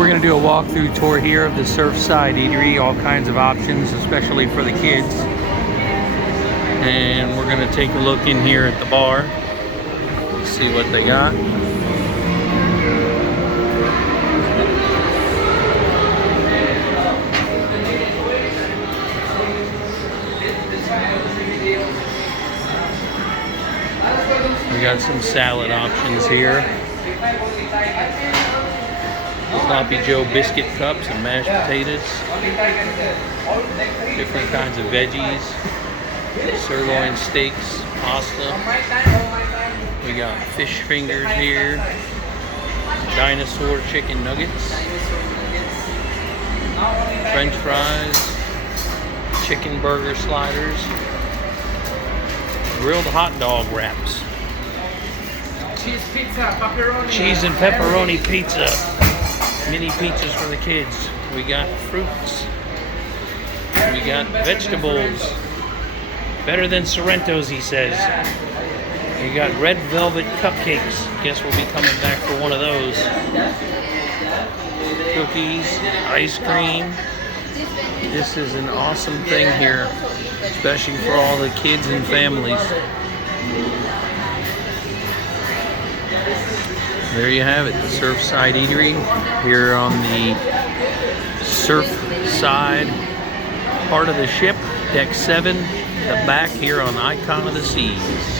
we're going to do a walkthrough tour here of the Surfside Eatery. All kinds of options, especially for the kids. And we're going to take a look in here at the bar. See what they got. We got some salad options here. Sloppy Joe biscuit cups and mashed potatoes. Different kinds of veggies. Sirloin steaks, pasta. We got fish fingers here. Dinosaur chicken nuggets. French fries. Chicken burger sliders. Grilled hot dog wraps. Cheese pizza, pepperoni. Cheese and pepperoni pizza. Mini pizzas for the kids. We got fruits. We got vegetables. Better than Sorrento's, he says. We got red velvet cupcakes. Guess we'll be coming back for one of those. Cookies, ice cream. This is an awesome thing here, especially for all the kids and families. There you have it, the Surfside Eatery here on the Surfside part of the ship, Deck 7, the back here on Icon of the Seas.